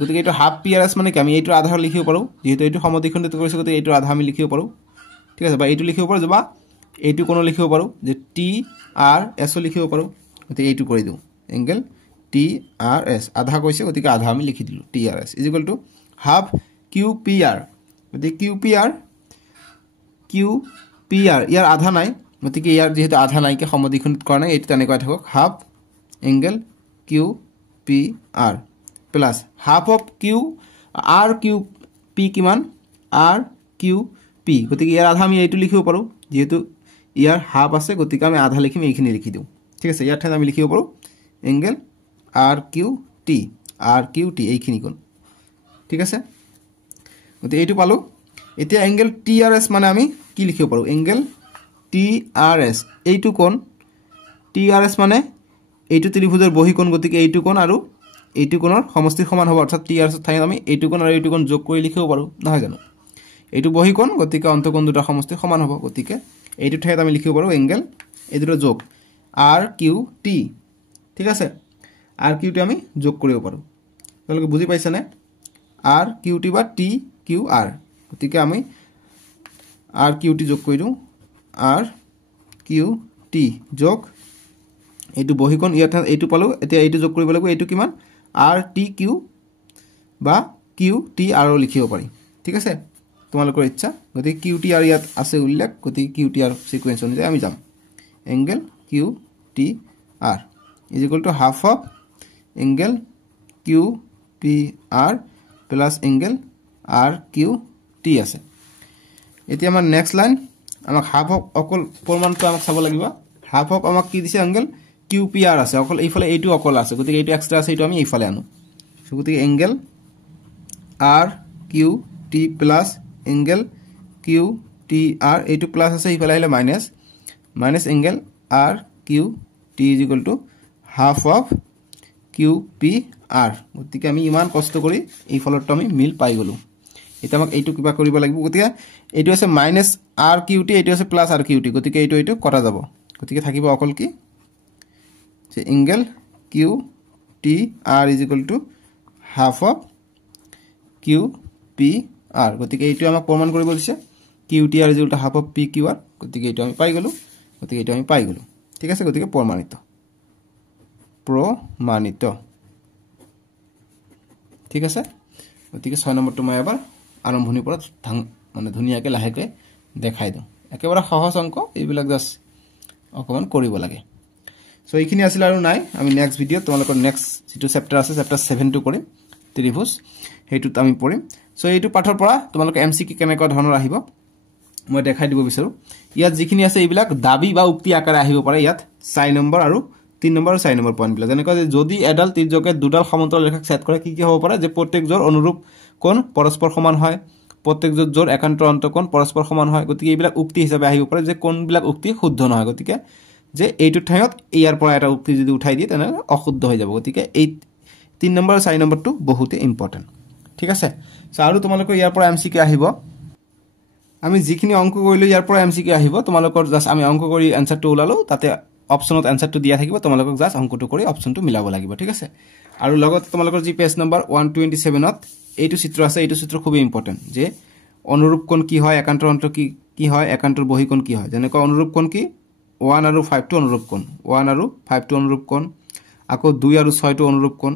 গতিকে এইটো হাফ PRS মানে কি আমি এইটো আধা লিখিব পাৰো যেহেতু এইটো সমদ্বিখণ্ডিত কৰিছে গতিকে এইটো আধা আমি লিখিব পাৰো ঠিক আছে বা এইটো লিখিব পাৰো বা এইটো কোন লিখিব পাৰো যে TRS লিখিব পাৰো গতিকে এইটো কৰি দিও এংগেল TRS আধা কৈছে গতিকে আধা আমি লিখি দিলো TRS is equal to half QPR গতিকে QPR ইয়াৰ আধা নাই গতিকে ইয়াৰ যেহেতু আধা নাই কি সমদ্বিখণ্ডিত কৰা নাই এইটো তেনেকৈ থাকক half angle QPR plus half of RQP কিমান RQP গতিকে ইয়াৰ আধা আমি এইটো লিখিব পাৰো যেহেতু ইয়াৰ হাফ আছে গতিকে আমি আধা লিখিম এইখিনি লিখি দিও ঠিক আছে ইয়াৰ ঠাইত আমি লিখিব পাৰো এংগেল RQT এইখিনি কোণ ঠিক আছে গতিকে এইটো পালো এতিয়া এংগেল TRS মানে আমি কি লিখিব পাৰো এংগেল TRS এইটো কোণ TRS মানে এইটো ত্ৰিভুজৰ বহিকোণ গতিকে এইটো কোণ আৰু এইটো কোণৰ সমষ্টিৰ সমান হ'ব অৰ্থাৎ TRS ঠাইত আমি এইটো কোণ আৰু এইটো কোণ যোগ কৰি লিখিব পাৰো নহয় জানো এইটো বহিকোণ গতিকে অন্তকোণ দুটা সমষ্টি সমান হ'ব গতিকে এইটো ঠাইত আমি লিখিব পাৰো এংগেল এই দুটো যোগ RQT ঠিক আছে RQT আমি যোগ কৰিব পাৰো তোমালোকে বুজি পাইছা নে RQT বা TQR গতিকে আমি RQT যোগ কৰি দিও RQT যোগ এইটো বহিকোণ ইয়াত এইটো পালো এতিয়া এইটো যোগ কৰিব লাগিব এইটো কিমান RTQ বা QTR লিখিব পাৰি ঠিক আছে তোমালোকৰ ইচ্ছা গতিকে QTR ইয়াত আছে উল্লেখ গতিকে QTR সিকোয়েন্স অনুযায়ী আমি যাম angle QTR is equal two half of angle QPR plus angle RQT আছে এতিয়া আমাৰ নেক্সট লাইন আমাক হাফ অফ অকল প্ৰমাণটো আমাক চাব লাগিব হাফ অফ আমাক কি দিছে এংগেল QPR আছে অকল এইফালে এইটো অকল আছে গতিকে এইটো এক্সট্ৰা আছে এইটো আমি এইফালে আনো সো গতিকে angle RQT plus angle QTR এইটো প্লাস আছে এইফালে আহিলে minus angle RQT is equal two half of QPR গতিকে আমি ইমান কষ্ট কৰি এই ফলটো আমি মিল পাই গলো এটা আমাক এইটো কিবা কৰিব লাগিব গতিকে এইটো আছে মাইনাস RQT এইটো আছে প্লাস RQT গতিকে এইটো কটা যাব গতিকে থাকিব অকল কি যে angle QTR is equal two half of QPR গতিকে এইটো আমাক প্ৰমাণ কৰিব দিছে QTR is equal two half of PQR গতিকে এইটো আমি পাই গলো ঠিক আছে গতিকে প্ৰমাণিত ঠিক আছে গতিকে 6 নম্বৰটো মই এবাৰ আৰম্ভণিৰ পৰা মানে ধুনিয়াকৈ লাহেকৈ দেখাই দিওঁ একেবাৰে সহজ অংক এইবিলাক জাস্ট অকমান কৰিব লাগে সো এইখিনি আছিল আৰু নাই আমি নেক্সট ভিডিও তোমালোকৰ নেক্সট যেটো চেপ্টাৰ আছে চেপ্টাৰ 7 টো কৰিম ত্ৰিভুজ হেতুত আমি পঢ়িম সো এইটো পাঠৰ পৰা তোমালোকে এমসিকিউ কেনেকৈ ধৰণৰ আহিব মই দেখাই দিব বিচাৰো ইয়াত যিখিনি আছে এইবিলাক দাবী বা উক্তি আকাৰে আহিব পাৰে ইয়াত 4 নম্বৰ আৰু 3 নম্বৰ আৰু 4 নম্বৰ পইণ্ট বিলাক যেনেকৈ যদি এডাল ত্ৰিজ্যকে দুডাল সমান্তৰাল ৰেখাক ছেদ কৰে কি হ'ব পাৰে যে প্ৰত্যেক জোৰ অনুৰূপ কোণ পৰস্পৰ সমান হয় প্ৰত্যেক জোৰ একান্তৰ অন্তকোণ পৰস্পৰ সমান হয় গতিকে এইবিলাক উক্তি হিচাপে আহিব পাৰে যে কোনবিলাক উক্তি শুদ্ধ নহয় গতিকে যে এইটো ঠাইত ইয়াৰ পৰা এটা উক্তি যদি উঠাই দিয়ে তেনে অশুদ্ধ হৈ যাব গতিকে এই 3 নম্বৰ আৰু 4 নম্বৰটো বহুতে ইম্পৰ্টেন্ট ঠিক আছে সো আৰু তোমালোকৰ ইয়াৰ পৰা এমসিকিউ আহিব আমি যিখিনি অংক কৰিলো ইয়াৰ পৰা এমসিকিউ আহিব তোমালোকৰ জাস্ট আমি অংক কৰি আনসাৰটো ওলালো তাতে অপচনত আনসাৰটো দিয়া থাকিব তোমালোকক জাস্ট অংকটো কৰি অপচনটো মিলাব লাগিব ঠিক আছে আৰু লগত তোমালোকৰ যি পেজ নম্বৰ 127 ত এইটো চিত্ৰ আছে এইটো চিত্ৰ খুব ইম্পৰ্টেন্ট যে অনুৰূপ কোণ কি হয় একান্তৰ অন্ত কি হয় একান্তৰ বহিকোণ কি হয় যেনেকৈ অনুৰূপ কোণ কি 1 আৰু 5 টো অনুৰূপ কোণ 1 আৰু 5 টো অনুৰূপ কোণ আকৌ 2 আৰু 6 টো অনুৰূপ কোণ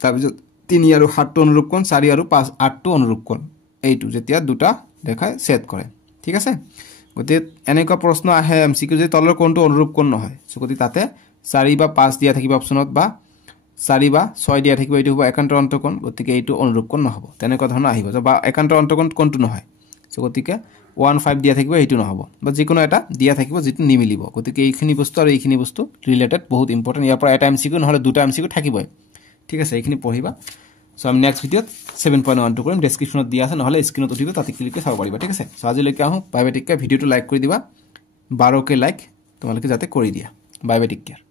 তাৰপিছত 3 আৰু 7 টো অনুৰূপ কোণ 4 আৰু 5 8 টো অনুৰূপ কোণ এইটো যেতিয়া দুটা দেখায় ছেদ কৰে ঠিক আছে গতিকে এনেকুৱা প্ৰশ্ন আহে এমসিকিউ যে তলৰ কোণটো অনুৰূপ কোণ নহয় সো গতি তাতে 4 বা 5 দিয়া থাকিব অপচনত বা 4 বা 6 দিয়া থাকিব এইটো হ'ব একান্তৰ অন্তকোণ গতিকে এইটো অনুৰূপ কোণ নহব তেনেকুৱা ধৰণৰ আহিব বা একান্তৰ অন্তকোণ কোণটো নহয় সো গতিকে 15 দিয়া থাকিব এইটো নহব বা যিকোনো এটা দিয়া থাকিব যেটো নিমিলিব গতিকে এইখিনি বস্তু আৰু এইখিনি বস্তু ৰিলেটেড বহুত ইম্পৰ্টেন্ট ইয়াৰ পৰা এটা এমসিকিউ নহলে দুটা এমসিকিউ থাকিবই ঠিক আছে এইখিনি পঢ়িবা সো আমি নেক্সট ভিডিওত 7.1 কৰিম ডেসক্ৰিপচনত দিয়া আছে নহলে স্ক্ৰিনত উঠিব তাতে ক্লিক কৰি চাব পাৰিবা ঠিক আছে সো আজিলৈকে আহো বাই বাই টেক কেয়াৰ ভিডিওটো লাইক কৰি দিবা 12 কে লাইক তোমালোকে যাতে কৰি দিয়া বাই বাই টেক কেয়াৰ